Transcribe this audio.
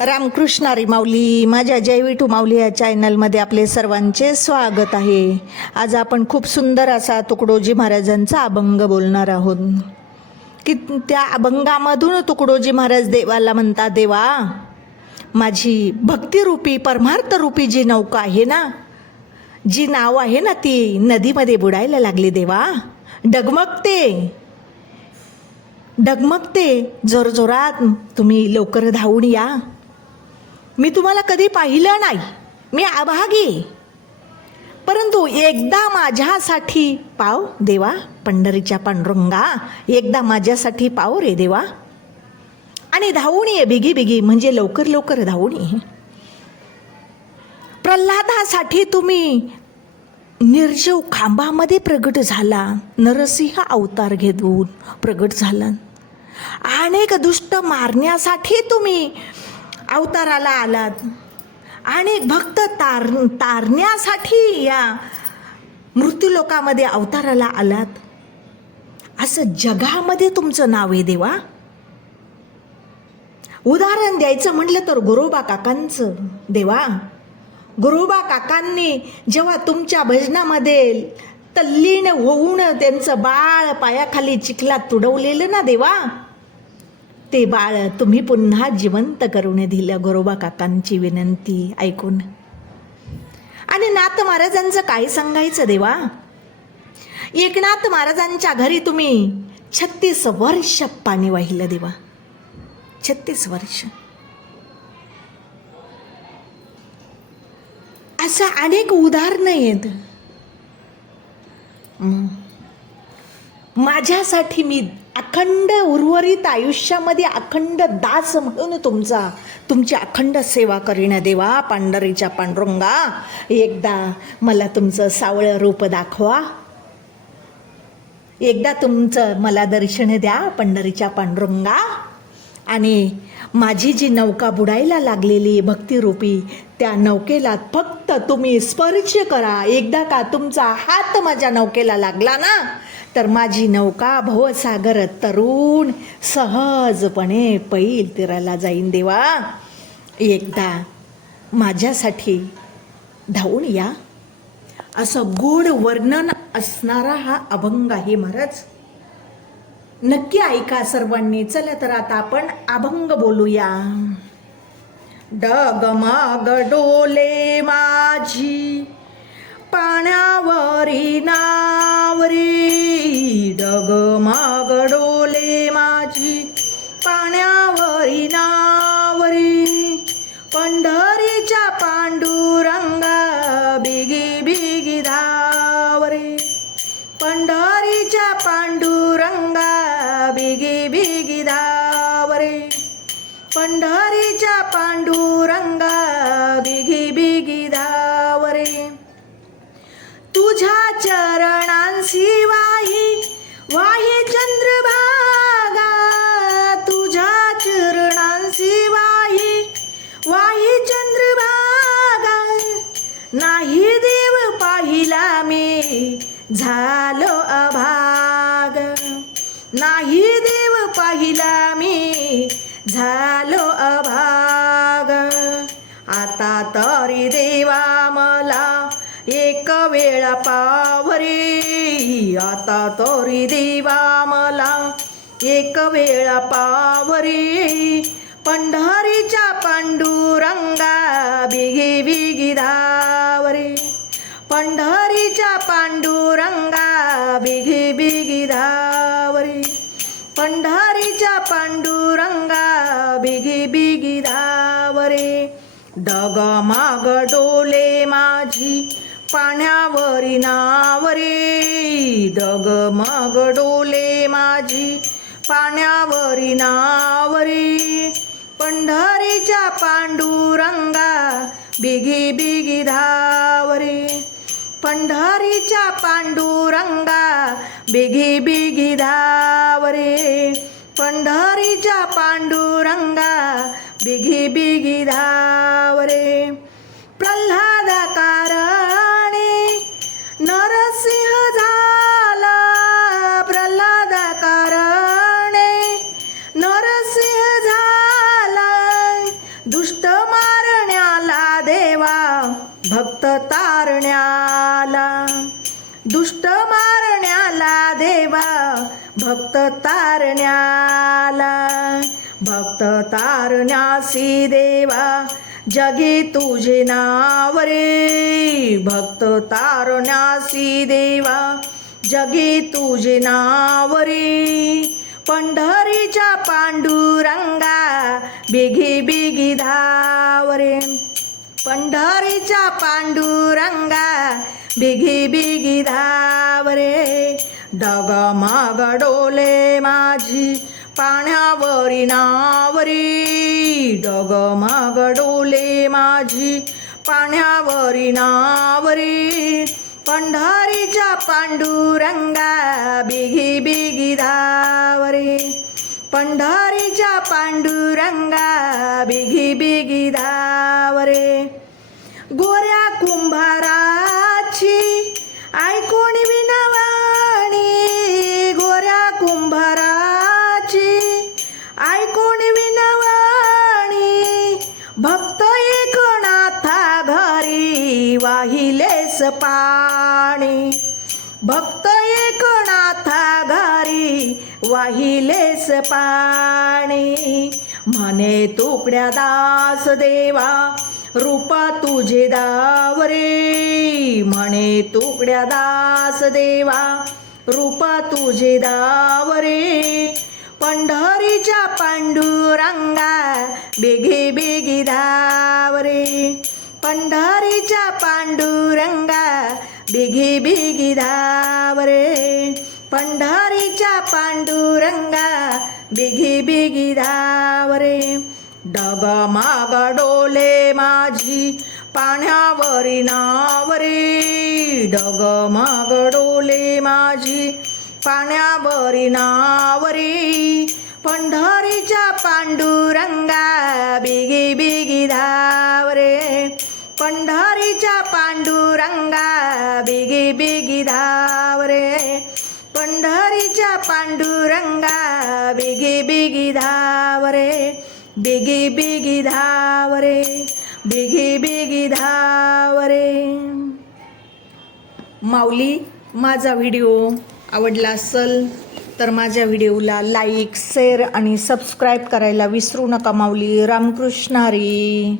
रामकृष्णारी माऊली माझ्या जय विठू माऊली या चॅनलमध्ये आपले सर्वांचे स्वागत आहे. आज आपण खूप सुंदर असा तुकडोजी महाराजांचा अभंग बोलणार आहोत. की त्या अभंगामधून तुकडोजी महाराज देवाला म्हणता देवा माझी भक्तिरूपी परमार्थरूपी जी नौका आहे ना जी नाव आहे ना ती नदीमध्ये बुडायला लागली देवा. डगमगते. डगमगते. जोरजोरात तुम्ही लवकर धावून या. मी तुम्हाला कधी पाहिलं नाही. मी अभागी. परंतु एकदा माझ्यासाठी पाव देवा पंढरीच्या पांडुरंगा. एकदा माझ्यासाठी पाव रे देवा. आणि धावून ये बिगी बिगी म्हणजे लवकर लवकर धावून ये. प्रल्हादासाठी तुम्ही निर्जीव खांबामध्ये प्रगट झाला. नरसिंह अवतार घेऊन प्रगट झाला. अनेक दुष्ट मारण्यासाठी तुम्ही अवताराला आलात. आणि भक्त तार तारण्यासाठी या मृत्यूलोकामध्ये अवताराला आलात. असं जगामध्ये तुमचं नाव आहे देवा. उदाहरण द्यायचं म्हटलं तर गुरोबा काकांचं. देवा गोरोबा काकांनी जेव्हा तुमच्या भजनामध्ये तल्लीन होऊन त्यांचं बाळ पायाखाली चिखलात तुडवलेलं ना देवा? ते बाळ तुम्ही पुन्हा जिवंत करून दिलं गोरोबा काकांची विनंती ऐकून. आणि नाथ महाराजांचं काय सांगायचं देवा? एकनाथ महाराजांच्या घरी तुम्ही छत्तीस वर्ष पाणी वाहिलं देवा. छत्तीस वर्ष. असं अनेक उदाहरणं आहेत. माझ्यासाठी मी अखंड उर्वरित आयुष्यामध्ये अखंड दास म्हणून तुमचा तुमची अखंड सेवा करीन देवा पांढरीच्या पांडुरंगा. एकदा मला तुमचं सावळं रूप दाखवा. एकदा तुमचं मला दर्शन द्या पंढरीच्या पांडुरंगा. आणि माझी जी नौका बुडायला लागलेली भक्तिरूपी त्या नौकेला फक्त तुम्ही स्पर्श करा. एकदा का तुमचा हात माझ्या नौकेला लागला ना तर माझी नौका भवसागर तरुण सहजपणे पैल तीराला जाईन देवा. एकदा माझ्यासाठी धावून या. असं गोड वर्णन असणारा हा अभंग आहे महाराज. नक्की ऐका सर्वांनी. चला तर आता आपण अभंग बोलूया. डगमग डोले माझी पाण्यावरी नावरी. डगमग डोले माझी पाण्यावरी नावरी. पंढरीच्या पांडुरंगा बिगी बिगी धावरी. पंढरीच्या पांडुरंगा बिगी बिगी धावरे. पंढरीच्या पांडुरंगा बिगी बिगी धावरे. तुझ्या चरणांशिवा झालो अभाग. नाही देव पाहिला मी झालो अभाग. आता तरी देवा मला एक वेळा पावरे. आता तरी देवा मला एक वेळा पावरे. पंढरीच्या पांडुरंगा बिगी बिगी धावरे. पंढरीच्या पांडुरंगा बिगी बिगी धावरी. पंढरीच्या पांडुरंगा बिगी बिगी धावरे. डगमाग डोले माझी पाण्यावरी नावरे. डगमग डोले माझी पाण्यावरी नावरे. पंढरीच्या पांडुरंगा बिगी बिगी धावरे. पंढरीच्या पांडुरंगा बिगी बिगी धावरे. पंढरीच्या पांडुरंगा बिगी बिगी धावरे. प्रल्हाद कारणे नरसिंह झाला. प्रल्हाद कारणे नरसिंह झाला. दुष्ट मारण्याला देवा भक्त तारण्या तारण्याला. भक्त तारण्यासी देवा जगी तुझे नावरे भक्त तारण्यासी देवा जगी तुझे नावरे पंढरीच्या पांडुरंगा बिगी बिगी धावरे पंढरीच्या पांडुरंगा बिगी बिगी धावरे डगमग डोले माझी पाण्यावरी नावरी. डगमग डोले माझी पाण्यावरी नावरी. पंढरीच्या पांडुरंगा बिगी बिगी धावरे. पंढरीच्या पांडुरंगा बिगी बिगी धावरे. पाणी. भक्त एकनाथा घारी वाहिलेस पाणी. म्हणे तुकड्या दास देवा रूपा तुझे दावरे. म्हणे तुकड्या दास देवा रूपा तुझे दावरे. पंढरीच्या पांडुरंगा बेगी बेगी धावरे पंढरीच्या पांडुरंगा बिगी बिगी धावरे. पंढरीच्या पांडुरंगा बिगी बिगी धावरे. डगमाग डोले माझी पाण्यावरी नावरे. डगमाग डोले माझी पाण्यावरी नावरी. पंढरीच्या पांडुरंगा बिगी बिगी धावरे पंढरीच्या पांडुरंगा बिगी बिगी धावरे बिगी बिगी धावरे बिगी बिगी धावरे माऊली माझा व्हिडिओ आवडला असेल तर माझ्या व्हिडिओला लाईक शेअर आणि सबस्क्राईब करायला विसरू नका माऊली. रामकृष्ण हरी.